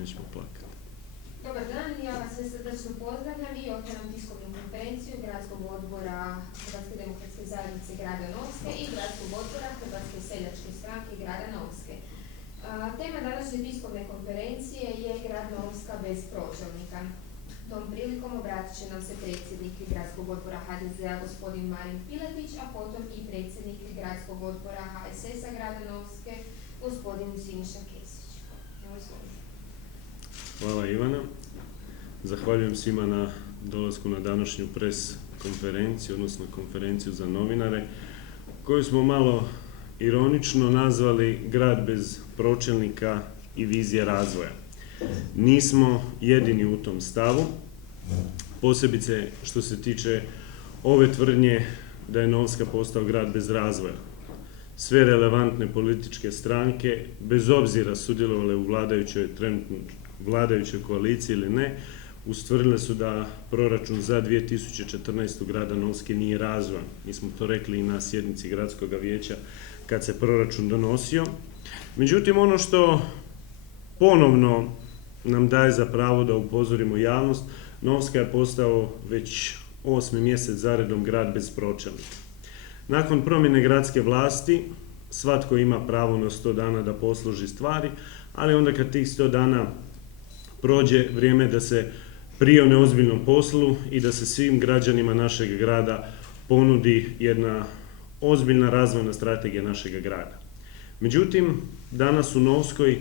nećemo plakati. Dobar dan, ja vas sve srdačno pozdravljam i otvaram tiskovnu konferenciju Gradskog odbora Hrvatske demokratske zajednice grada Novske i Gradskog odbora Hrvatske seljačke stranke grada Novske. Tema današnje tiskovne konferencije je Grad Novska bez pročelnika. Tom prilikom obratit će nam se predsjednik Gradskog odbora HDZ-a gospodin Marin Piletić, a potom i predsjednik Gradskog odbora HSS-a grada Novske gospodin Siniša Kesić. Hvala Ivana. Zahvaljujem svima na dolasku na današnju pres konferenciju, odnosno konferenciju za novinare, koju smo malo ironično nazvali Grad bez pročelnika i vizije razvoja. Nismo jedini u tom stavu, posebice što se tiče ove tvrdnje da je Novska postao grad bez razvoja. Sve relevantne političke stranke, bez obzira sudjelovale u trenutno vladajućoj koaliciji ili ne, ustvrdile su da proračun za 2014. grada Novske nije razvojan. Mi smo to rekli i na sjednici gradskog vijeća kad se proračun donosio. Međutim, ono što ponovno nam daje za pravo da upozorimo javnost, Novska je postao već 8. mjesec zaredom grad bez pročelnika. Nakon promjene gradske vlasti, svatko ima pravo na 100 dana da posloži stvari, ali onda kad tih 100 dana prođe, vrijeme da se prione ozbiljnom poslu i da se svim građanima našeg grada ponudi jedna ozbiljna razvojna strategija našeg grada. Međutim, danas u Novskoj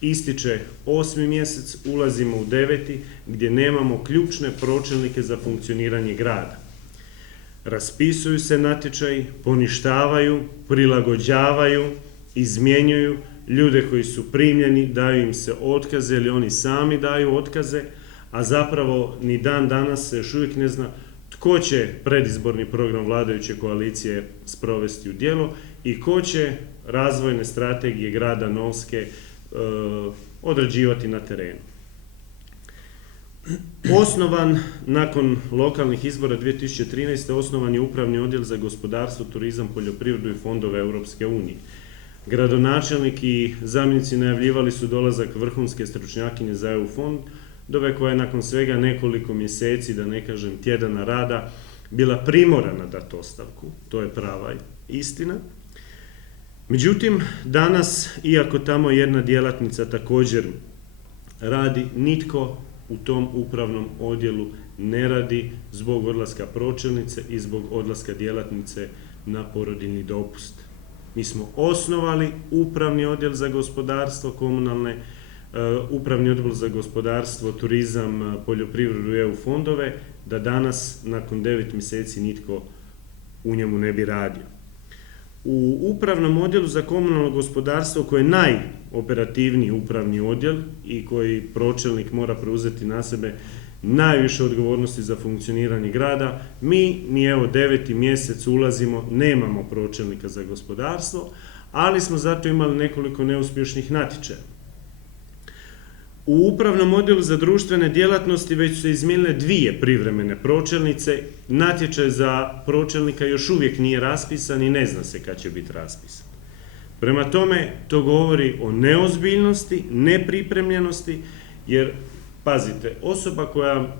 ističe 8. mjesec, ulazimo u 9. gdje nemamo ključne pročelnike za funkcioniranje grada. Raspisuju se natječaji, poništavaju, prilagođavaju, izmjenjuju, ljude koji su primljeni, daju im se otkaze ili oni sami daju otkaze, a zapravo ni dan danas se još uvijek ne zna tko će predizborni program vladajuće koalicije sprovesti u djelo i ko će razvojne strategije grada Novske odrađivati na terenu. Osnovan nakon lokalnih izbora 2013. osnovan je Upravni odjel za gospodarstvo, turizam, poljoprivredu i fondove Europske unije. Gradonačelnik i zamjenici najavljivali su dolazak vrhunske stručnjakinje za EU fondove koja je nakon svega nekoliko mjeseci, da ne kažem tjedana rada, bila primorana dati ostavku. To je prava istina. Međutim, danas, iako tamo jedna djelatnica također radi, nitko u tom upravnom odjelu ne radi zbog odlaska pročelnice i zbog odlaska djelatnice na porodiljni dopust. Mi smo osnovali Upravni odjel za gospodarstvo, Upravni odjel za gospodarstvo, turizam, poljoprivredu i EU fondove, da danas, nakon 9 mjeseci, nitko u njemu ne bi radio. U Upravnom odjelu za komunalno gospodarstvo, koje je najoperativniji upravni odjel i koji pročelnik mora preuzeti na sebe najviše odgovornosti za funkcioniranje grada, mi evo 9. mjesec ulazimo, nemamo pročelnika za gospodarstvo, ali smo zato imali nekoliko neuspješnih natječaja. U Upravnom odjelu za društvene djelatnosti već su izmijenile 2 privremene pročelnice, natječaj za pročelnika još uvijek nije raspisan i ne zna se kad će biti raspisan. Prema tome, to govori o neozbiljnosti, nepripremljenosti, jer, pazite, osoba koja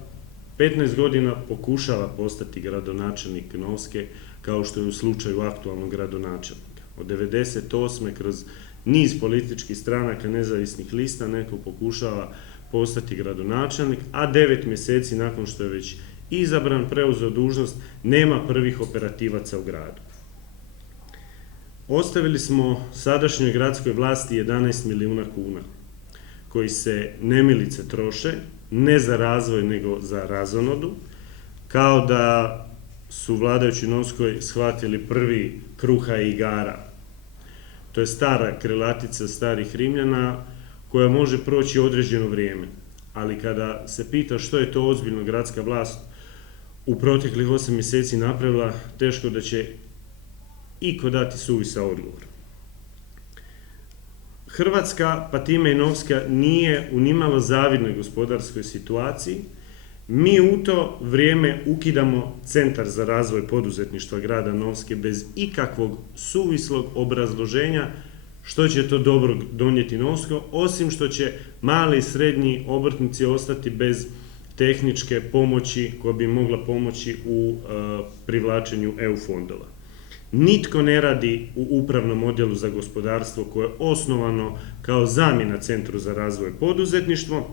15 godina pokušava postati gradonačelnik Novske, kao što je u slučaju aktualnog gradonačelnika. Od 1998. kroz niz političkih stranaka, nezavisnih lista, neko pokušava postati gradonačelnik, a 9 mjeseci nakon što je već izabran, preuzeo dužnost, nema prvih operativaca u gradu. Ostavili smo sadašnjoj gradskoj vlasti 11 milijuna kuna, koji se nemilice troše, ne za razvoj, nego za razonodu, kao da su vladajući Novskoj shvatili prvi kruha i igara. To je stara krilatica starih Rimljana koja može proći određeno vrijeme, ali kada se pita što je to ozbiljno gradska vlast u proteklih 8 mjeseci napravila, teško da će iko dati suvisao odgovor. Hrvatska, pa time i Novska, nije u nimalo zavidnoj gospodarskoj situaciji. Mi u to vrijeme ukidamo Centar za razvoj poduzetništva grada Novske bez ikakvog suvislog obrazloženja Što će to dobro donijeti Novskoj, osim što će mali i srednji obrtnici ostati bez tehničke pomoći koja bi mogla pomoći u privlačenju EU fondova. Nitko ne radi u upravnom odjelu za gospodarstvo koje je osnovano kao zamjena Centru za razvoj i poduzetništvo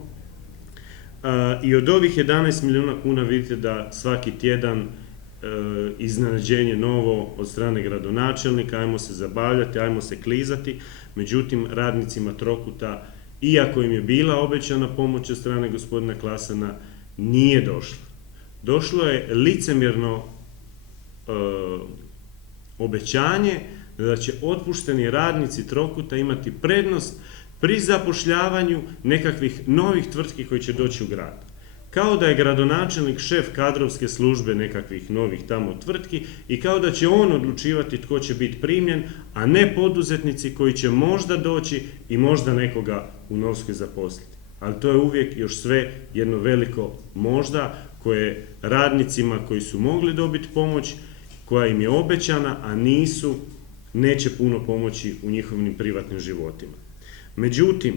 i od ovih 11 milijuna kuna vidite da svaki tjedan iznenađenje novo od strane gradonačelnika, ajmo se zabavljati, ajmo se klizati, međutim radnicima Trokuta, iako im je bila obećana pomoć od strane gospodina Klasana, nije došlo. Došlo je licemjerno obećanje da će otpušteni radnici Trokuta imati prednost pri zapošljavanju nekakvih novih tvrtki koji će doći u grad. Kao da je gradonačelnik šef kadrovske službe nekakvih novih tamo tvrtki i kao da će on odlučivati tko će biti primljen, a ne poduzetnici koji će možda doći i možda nekoga u Novskoj zaposliti. Ali to je uvijek još sve jedno veliko možda koje radnicima koji su mogli dobiti pomoć, koja im je obećana, a nisu, neće puno pomoći u njihovim privatnim životima. Međutim,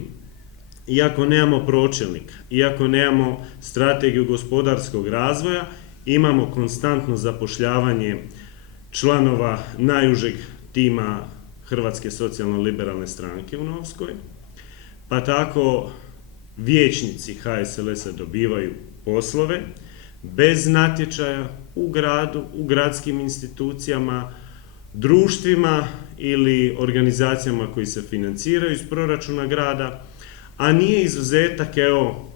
iako nemamo pročelnika, iako nemamo strategiju gospodarskog razvoja, imamo konstantno zapošljavanje članova najužeg tima Hrvatske socijalno-liberalne stranke u Novskoj, pa tako vijećnici HSLS-a dobivaju poslove bez natječaja u gradu, u gradskim institucijama, društvima ili organizacijama koji se financiraju iz proračuna grada, a nije izuzetak, evo,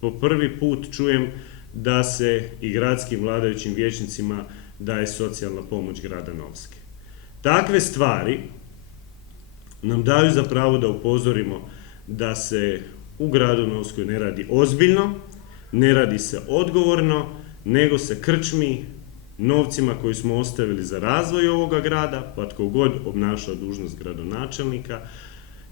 po prvi put čujem da se i gradskim vladajućim vijećnicima daje socijalna pomoć grada Novske. Takve stvari nam daju za pravo da upozorimo da se u gradu Novskoj ne radi ozbiljno, ne radi se odgovorno, nego se krčmi novcima koji smo ostavili za razvoj ovoga grada, pa tko god obnašao dužnost gradonačelnika,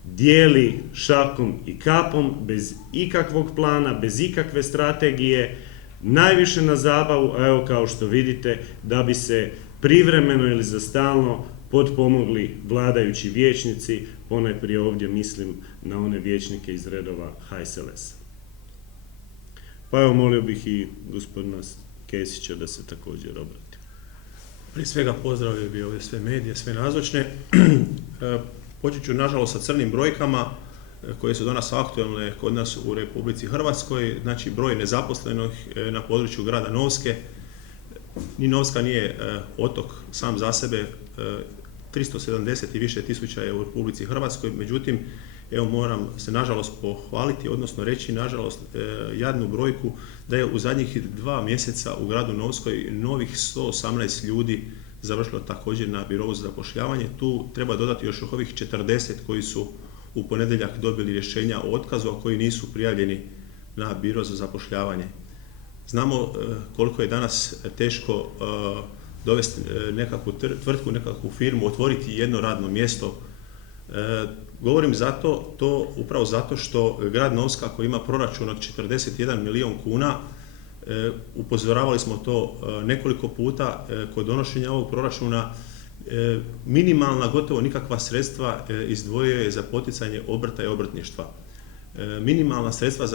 dijeli šakom i kapom, bez ikakvog plana, bez ikakve strategije, najviše na zabavu, a evo kao što vidite, da bi se privremeno ili za stalno potpomogli vladajući vijećnici, ponajprije ovdje mislim na one vijećnike iz redova HSLS-a. Pa evo, molio bih i gospodina Kesića da se također obrati. Prije svega pozdravio bih ovdje sve medije, sve nazočne. Počet ću nažalost sa crnim brojkama koje su danas aktualne kod nas u Republici Hrvatskoj. Znači broj nezaposlenih na području grada Novske. Ni Novska nije otok sam za sebe, 370 i više tisuća je u Republici Hrvatskoj, međutim, evo moram se nažalost pohvaliti, odnosno reći nažalost jadnu brojku da je u zadnjih 2 mjeseca u gradu Novskoj novih 118 ljudi završilo također na birovu za zapošljavanje. Tu treba dodati još ovih 40 koji su u ponedjeljak dobili rješenja o otkazu, a koji nisu prijavljeni na biro za zapošljavanje. Znamo koliko je danas teško dovesti nekakvu tvrtku, nekakvu firmu, otvoriti jedno radno mjesto. Govorim upravo zato što grad Novska koji ima proračun od 41 milijun kuna, upozoravali smo to nekoliko puta kod donošenja ovog proračuna, minimalna, gotovo nikakva sredstva izdvojio je za poticanje obrta i obrtništva. Minimalna sredstva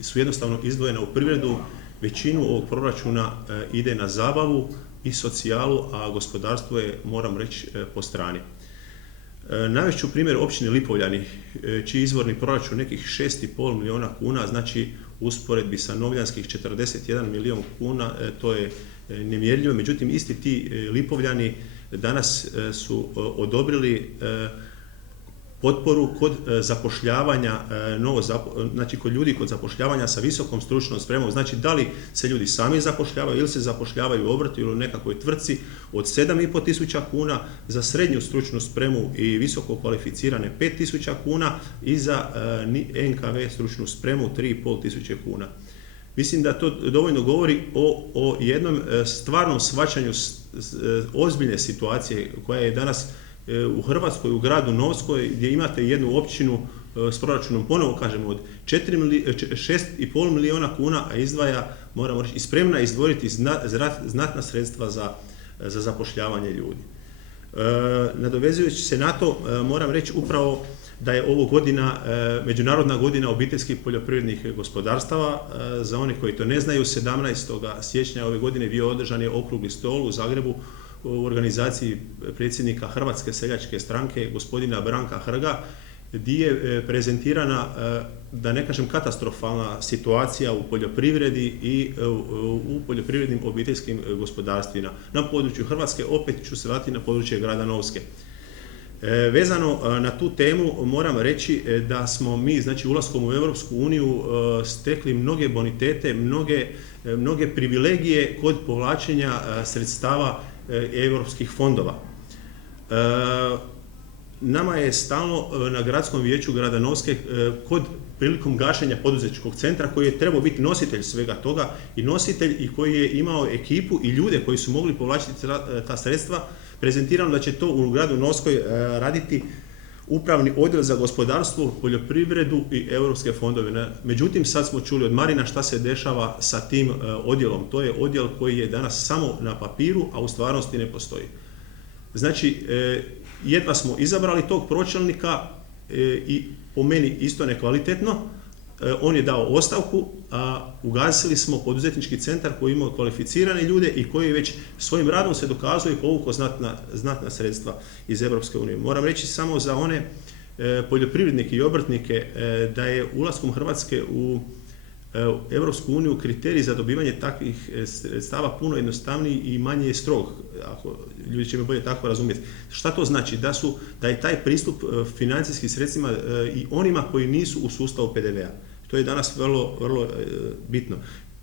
su jednostavno izdvojena u privredu, većinu ovog proračuna ide na zabavu i socijalu, a gospodarstvo je, moram reći, po strani. Navest ću primjer općine Lipovljani, čiji izvorni proračun nekih 6,5 milijuna kuna, znači u usporedbi sa novljanskih 41 milijun kuna, to je nemjerljivo. Međutim, isti ti Lipovljani danas su odobrili potporu kod zapošljavanja, znači kod ljudi kod zapošljavanja sa visokom stručnom spremom, znači da li se ljudi sami zapošljavaju ili se zapošljavaju u obrtu ili u nekakvoj tvrtci, od 7,5 tisuća kuna, za srednju stručnu spremu i visoko kvalificirane 5 tisuća kuna i za NKV stručnu spremu 3,5 tisuće kuna. Mislim da to dovoljno govori o jednom stvarnom shvaćanju ozbiljne situacije koja je danas u Hrvatskoj, u gradu Novskoj, gdje imate jednu općinu s proračunom, ponovo kažemo, od 6,5 milijuna kuna, a izdvaja, moramo reći, i spremna izdvojiti znatna sredstva za zapošljavanje ljudi. Nadovezujući se na to, moram reći upravo da je ovo godina, Međunarodna godina obiteljskih poljoprivrednih gospodarstava. Za one koji to ne znaju, 17. siječnja ove godine bio održan je okrugli stol u Zagrebu u organizaciji predsjednika Hrvatske seljačke stranke, gospodina Branka Hrga, gdje je prezentirana, da ne kažem, katastrofalna situacija u poljoprivredi i u poljoprivrednim obiteljskim gospodarstvima. Na području Hrvatske, opet ću se vratiti na područje grada Novske. Vezano na tu temu moram reći da smo mi, znači, ulaskom u Europsku uniju stekli mnoge bonitete, mnoge privilegije kod povlačenja sredstava europskih fondova. Nama je stalno na gradskom vijeću grada Novske prilikom gašenja poduzetničkog centra, koji je trebao biti nositelj svega toga i nositelj i koji je imao ekipu i ljude koji su mogli povlačiti ta sredstva, prezentirano da će to u gradu Novskoj raditi upravni odjel za gospodarstvo, poljoprivredu i europske fondove. Međutim, sad smo čuli od Marina šta se dešava sa tim odjelom. To je odjel koji je danas samo na papiru, a u stvarnosti ne postoji. Znači, jedva smo izabrali tog pročelnika i po meni isto nekvalitetno. On je dao ostavku, a ugasili smo poduzetnički centar koji ima kvalificirane ljude i koji već svojim radom se dokazuje i povukao znatna sredstva iz Europske unije. Moram reći samo za one poljoprivrednike i obrtnike da je ulaskom Hrvatske u Europsku uniju kriterij za dobivanje takvih sredstava puno jednostavniji i manje je strog, ako ljudi će me bolje tako razumjeti. Šta to znači? Da je taj pristup financijskim sredstvima i onima koji nisu u sustavu PDV-a. To je danas vrlo bitno.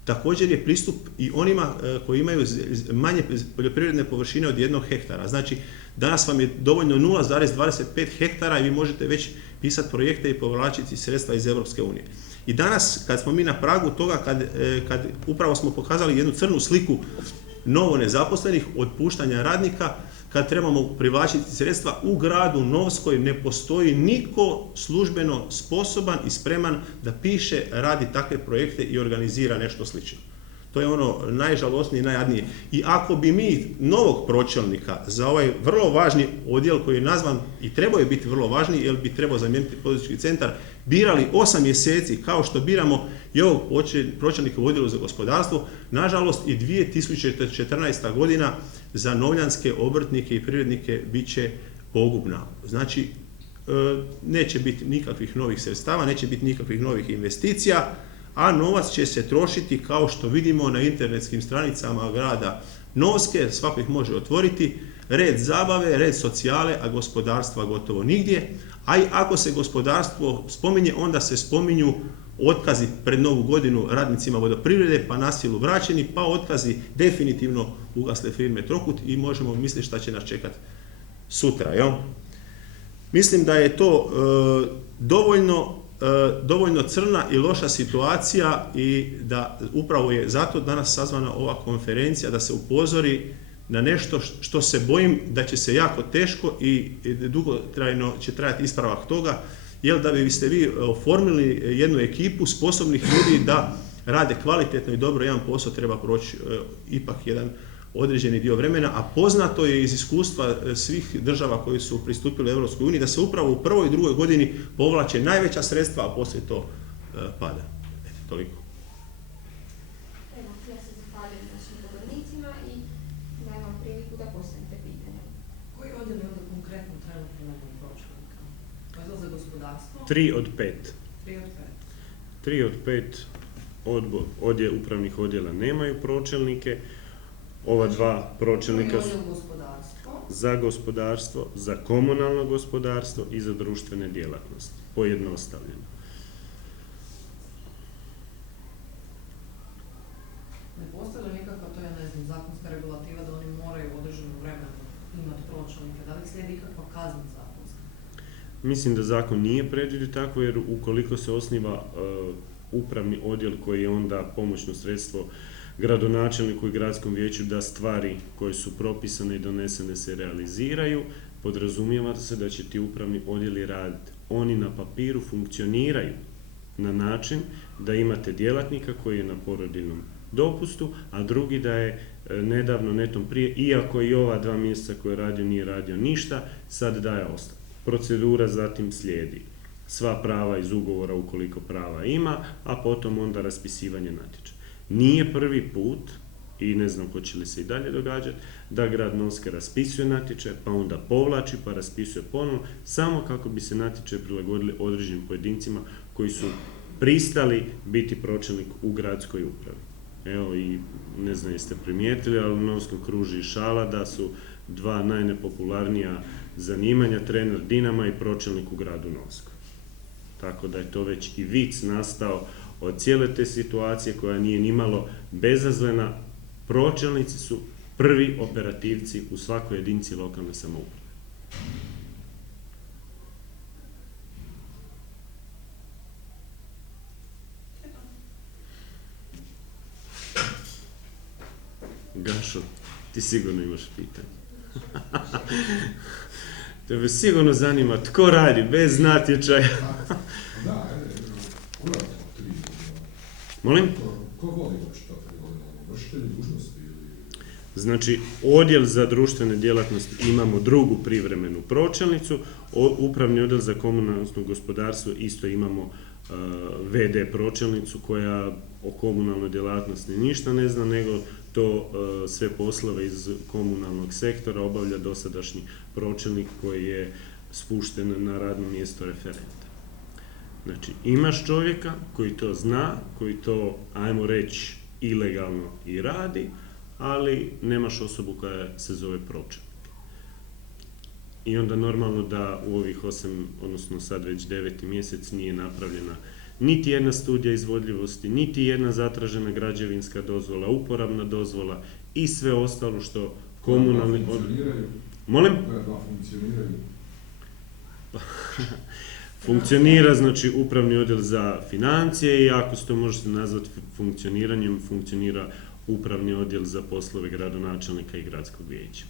Također je pristup i onima koji imaju manje poljoprivredne površine od 1 hektara. Znači, danas vam je dovoljno 0,25 hektara i vi možete već pisati projekte i povlačiti sredstva iz Europske unije. I danas, kad smo mi na pragu toga, kad upravo smo pokazali jednu crnu sliku novo nezaposlenih, otpuštanja radnika, kad trebamo privlačiti sredstva, u gradu Novskoj ne postoji niko službeno sposoban i spreman da piše, radi takve projekte i organizira nešto slično. To je ono najžalosnije i najjadnije. I ako bi mi novog pročelnika za ovaj vrlo važni odjel, koji je nazvan i trebao je biti vrlo važni, jer bi trebao zamijeniti poduzetnički centar, birali 8 mjeseci kao što biramo i ovog pročelnika u odjelu za gospodarstvo, nažalost i 2014. godina za novljanske obrtnike i privrednike bit će pogubna. Znači, neće biti nikakvih novih sredstava, neće biti nikakvih novih investicija, a novac će se trošiti, kao što vidimo na internetskim stranicama grada Novske, svako ih može otvoriti, red zabave, red socijale, a gospodarstva gotovo nigdje. A i ako se gospodarstvo spominje, onda se spominju otkazi pred novu godinu radnicima vodoprivrede, pa nasilu vraćeni, pa otkazi definitivno ugasle firme Trokut i možemo misliti šta će nas čekati sutra. Jel? Mislim da je to dovoljno crna i loša situacija i da upravo je zato danas sazvana ova konferencija, da se upozori na nešto što se bojim da će se jako teško i dugotrajno će trajati ispravak toga, jer da biste vi oformili jednu ekipu sposobnih ljudi da rade kvalitetno i dobro jedan posao, treba proći ipak jedan određeni dio vremena, a poznato je iz iskustva svih država koji su pristupili Europskoj uniji da se upravo u prvoj i drugoj godini povlače najveća sredstva, a poslije to pada. Eto, toliko. Evo, ja se zahvaljujem našim govornicima i dajem vam priliku da postavite pitanje. Koji odjel je onda konkretno trenutno nemaju pročelnika? Odjel za gospodarstvo? 3 od 5. 3 od 5. 3 od 5 upravnih odjela nemaju pročelnike. Ova dva pročelnika su za gospodarstvo, za komunalno gospodarstvo i za društvene djelatnosti. Pojednostavljeno. Ne postoji li nikakva, to je, ne znam, zakonska regulativa da oni moraju u određenom vremenu imati pročelnike? Da li slijedi ikakva kazna zakonska? Mislim da zakon nije predvidio tako, jer ukoliko se osniva upravni odjel koji je onda pomoćno sredstvo gradonačelniku i gradskom vijeću da stvari koje su propisane i donesene se realiziraju, podrazumijeva se da će ti upravni odjeli raditi. Oni na papiru funkcioniraju na način da imate djelatnika koji je na porodiljnom dopustu, a drugi da je nedavno, netom prije, iako i ova 2 mjeseca koje je radio, nije radio ništa, sad daje ostavku. Procedura zatim slijedi. Sva prava iz ugovora ukoliko prava ima, a potom onda raspisivanje natječaja. Nije prvi put, i ne znam hoće li se i dalje događati, da grad Novska raspisuje natječaj, pa onda povlači, pa raspisuje ponovno, samo kako bi se natječaj prilagodili određenim pojedincima koji su pristali biti pročelnik u gradskoj upravi. Evo, i ne znam jeste primijetili, ali u Novskom kruži i šala da su 2 najnepopularnija zanimanja, trener Dinama i pročelnik u gradu Novskoj. Tako da je to već i vic nastao od cijele te situacije koja nije nimalo bezazlena. Pročelnici su prvi operativci u svakoj jedinici lokalne samouprave. Gašo, ti sigurno imaš pitanje. Tebe sigurno zanima tko radi bez natječaja. Da, kurat 3 godina. Molim? Ko vodi uopće to 3 godine? Vršitelji dužnosti ili... Znači, odjel za društvene djelatnosti imamo drugu privremenu pročelnicu, upravni odjel za komunalno gospodarstvo isto imamo VD pročelnicu koja o komunalnoj djelatnosti ništa ne zna, nego to sve poslove iz komunalnog sektora obavlja dosadašnji pročelnik koji je spušten na radno mjesto referenta. Znači, imaš čovjeka koji to zna, koji to, ajmo reći, ilegalno i radi, ali nemaš osobu koja se zove pročelnik. I onda normalno da u ovih 8, odnosno sad već 9. mjesec nije napravljena niti jedna studija izvodljivosti, niti jedna zatražena građevinska dozvola, uporabna dozvola i sve ostalo što komunalni... Molim? Funkcioniraju. Funkcionira, znači, upravni odjel za financije i ako se to možete nazvati funkcioniranjem, funkcionira upravni odjel za poslove gradonačelnika i gradskog vijeća.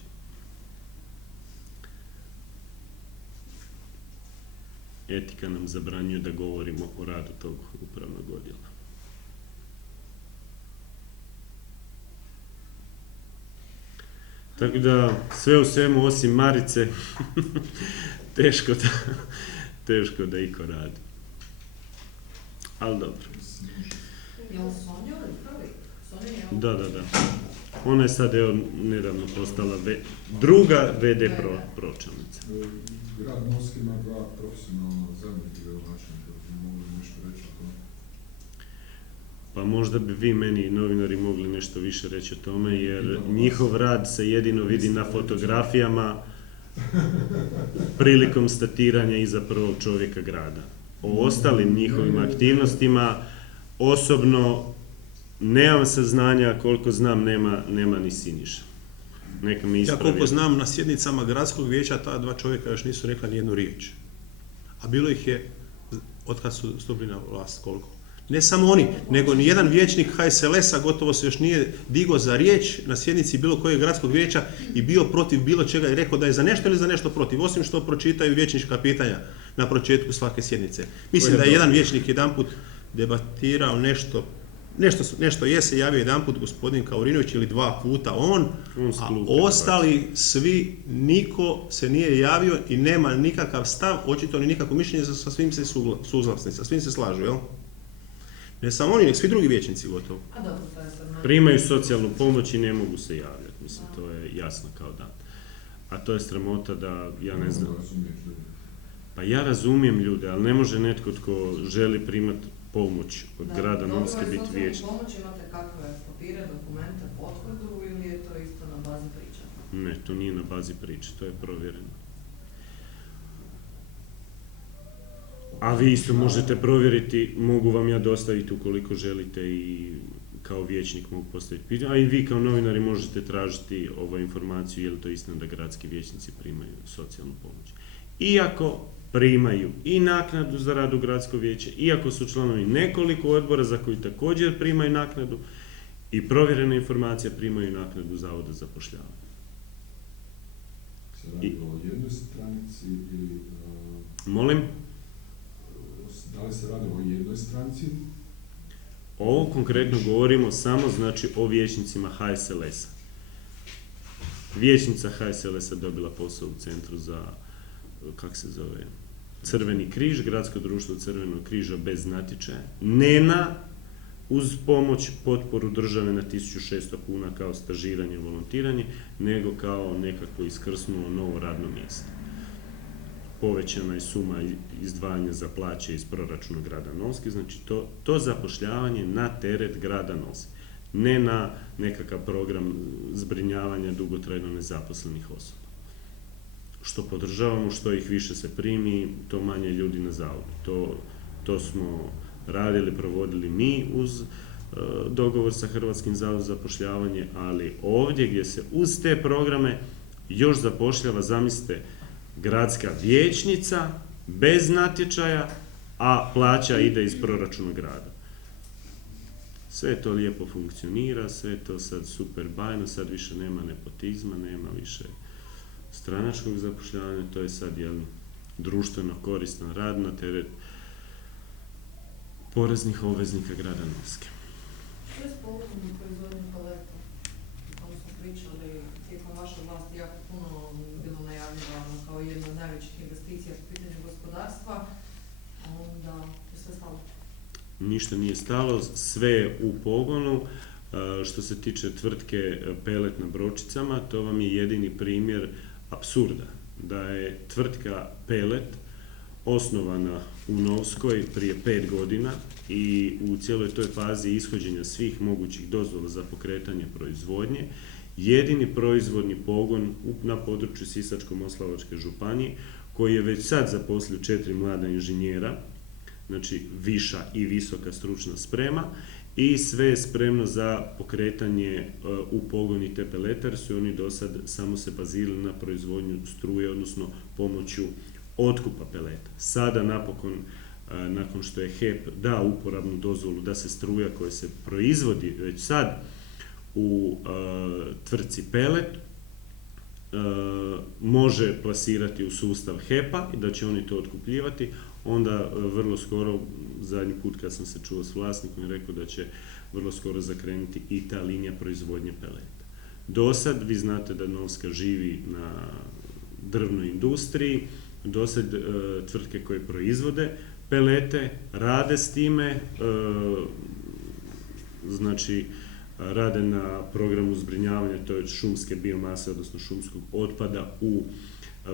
Etika nam zabranjuje da govorimo o radu tog upravnog odjela. Tako da, sve u svemu, osim Marice, teško da iko radi. Ali dobro. Je li Sonja ili prvi? Sonja je Da. Ona je sad, evo, nedavno postala druga VD pročelnica. Grad Novski ima 2 profesionalna zamjenika gradonačelnika, mogu nešto reći o tome? Pa možda bi vi meni, novinari, mogli nešto više reći o tome, jer njihov rad se jedino vidi na fotografijama prilikom statiranja iza prvog čovjeka grada. O ostalim njihovim aktivnostima osobno nemam saznanja, koliko znam nema ni Siniša. Neka me ispravi. Ja koliko znam, na sjednicama gradskog vijeća ta 2 čovjeka još nisu rekla ni jednu riječ. A bilo ih je, otkad su stupili na vlast, koliko? Ne samo oni, nego ni jedan vijećnik HSLS-a gotovo se još nije digao za riječ na sjednici bilo kojeg gradskog vijeća i bio protiv bilo čega i rekao da je za nešto ili za nešto protiv, osim što pročitaju vijećnička pitanja na početku svake sjednice. Mislim da je jedan vijećnik jedanput debatirao nešto je se javio jedanput gospodin Kaurinović ili 2 puta on, a ostali svi, niko se nije javio i nema nikakav stav, očito ni nikakvo mišljenje, sa svim se suglasni, sa svim se slažu, jel? Ne samo oni, nek svi drugi vijećnici gotovo. A dobro, to je sad Primaju socijalnu pomoć i ne mogu se javljati, mislim, to je jasno kao dan. A to je sramota da, ja ne znam. Pa ja razumijem ljude, ali ne može netko tko želi primati pomoć od grada Novske biti vijećnik. Pomoć imate kakve papire, dokumente, potvrdu ili je to isto na bazi priča? Ne, to nije na bazi priče, to je provjereno. A vi isto možete provjeriti, mogu vam ja dostaviti ukoliko želite i kao vijećnik mogu postaviti pitanje, a i vi kao novinari možete tražiti informaciju je li to istina da gradski vijećnici primaju socijalnu pomoć. Iako primaju i naknadu za rad u gradsko vijeće, iako su članovi nekoliko odbora za koji također primaju naknadu i provjerena informacija primaju naknadu Zavoda za zapošljavanje. Se radi o jednoj stranici ili... Molim? Da li se radi o jednoj stranici? Ovo konkretno govorimo samo znači o vijećnicima HSLS-a. Vijećnica HSLS-a dobila posao u Centru za, kako se zove, Crveni križ, Gradsko društvo Crvenog križa bez natječaja, ne uz pomoć, potporu države na 1600 kuna kao stažiranje i volontiranje, nego kao nekako iskrsnulo novo radno mjesto. Povećana je suma izdvajanja za plaće iz proračuna grada Novske, znači to zapošljavanje na teret grada Novske, ne na nekakav program zbrinjavanja dugotrajno nezaposlenih osoba. Što podržavamo, što ih više se primi, to manje ljudi na zavodu. To smo radili, provodili mi uz dogovor sa Hrvatskim zavodom za zapošljavanje, ali ovdje gdje se uz te programe još zapošljava, zamislite, gradska vijećnica bez natječaja, a plaća ide iz proračuna grada. Sve to lijepo funkcionira, sve to sad super bajno, sad više nema nepotizma, nema više stranačkog zapošljavanja, to je sad jedan društveno koristan rad na teret poreznih obveznika grada Novske. Što je s pogledom na proizvodnju paleta? Ono smo pričali, tijekom vaše vlasti jako puno bilo najavljeno kao jedna od najvećih investicija po pitanju gospodarstva, a onda je sve stalo. Ništa nije stalo, sve je u pogonu. Što se tiče tvrtke Pelet na Bročicama, to vam je jedini primjer apsurda, da je tvrtka Pelet osnovana u Novskoj prije 5 godina i u cijeloj toj fazi ishođenja svih mogućih dozvola za pokretanje proizvodnje, jedini proizvodni pogon na području Sisačko-moslavačke županije, koji je već sad zaposlio 4 mlada inženjera, znači viša i visoka stručna sprema, i sve je spremno za pokretanje u pogon i te pelete, jer su oni do sad samo se bazirali na proizvodnju struje, odnosno pomoću otkupa peleta. Sada napokon, nakon što je HEP dao uporabnu dozvolu da se struja koja se proizvodi već sad u tvrtci Pelet može plasirati u sustav HEP-a i da će oni to otkupljivati, onda vrlo skoro, zadnji put kad sam se čuo s vlasnikom, je rekao da će vrlo skoro zakrenuti i ta linija proizvodnje peleta. Do sad, vi znate da Novska živi na drvnoj industriji, do sad tvrtke koje proizvode pelete rade s time, znači rade na programu zbrinjavanja, to je šumske biomase, odnosno šumskog otpada u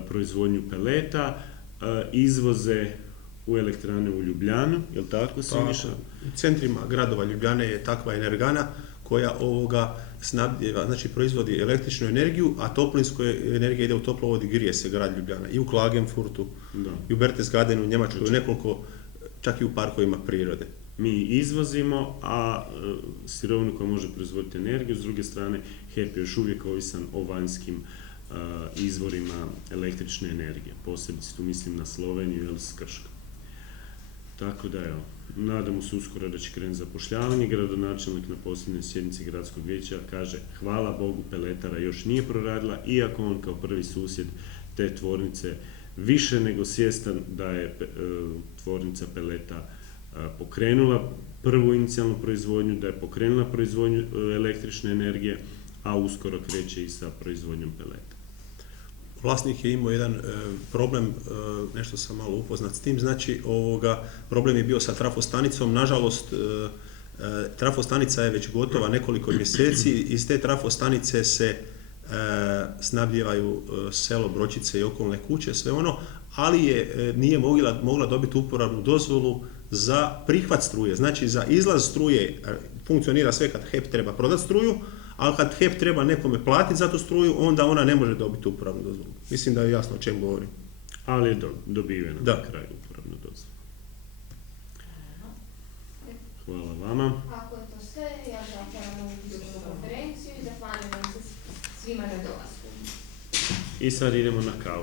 proizvodnju peleta, izvoze u elektrane u Ljubljanu, je li tako, Siniša? U centrima gradova Ljubljane je takva energana koja snabdijeva, znači proizvodi električnu energiju, a toplinska energija ide u toplovod i grije se grad Ljubljana. I u Klagenfurtu, i u Berchtesgadenu, u Njemačkoj, nekoliko, čak i u parkovima prirode. Mi izvozimo, a sirovinu koja može proizvoditi energiju, s druge strane HEP je još uvijek ovisan o vanjskim izvorima električne energije, posebice tu mislim na Sloveniju ili s Krškom. Tako da evo, nadamo se uskoro da će krenuti zapošljavanje. Gradonačelnik na posljednjoj sjednici gradskog vijeća kaže hvala Bogu peletara još nije proradila, iako on kao prvi susjed te tvornice više nego svjestan da je tvornica peleta pokrenula prvu inicijalnu proizvodnju, da je pokrenula proizvodnju električne energije, a uskoro kreće i sa proizvodnjom peleta. Vlasnik je imao jedan problem, nešto sam malo upoznat s tim, znači problem je bio sa trafostanicom, nažalost trafostanica je već gotova nekoliko mjeseci, iz te trafostanice se snabdijevaju selo Bročice i okolne kuće, sve ono, ali nije mogla dobiti uporabnu dozvolu za prihvat struje, znači za izlaz struje funkcionira sve kad HEP treba prodati struju, ali kad HEP treba nekome platiti za tu struju, onda ona ne može dobiti uporabnu dozvolu. Mislim da je jasno o čem govorim. Ali je dobivena na kraju uporabna dozvola. Hvala vama. Ako je to sve, ja zatvaram ovu tiskovnu konferenciju i zahvaljujem se svima na dolasku. I sad idemo na kavu.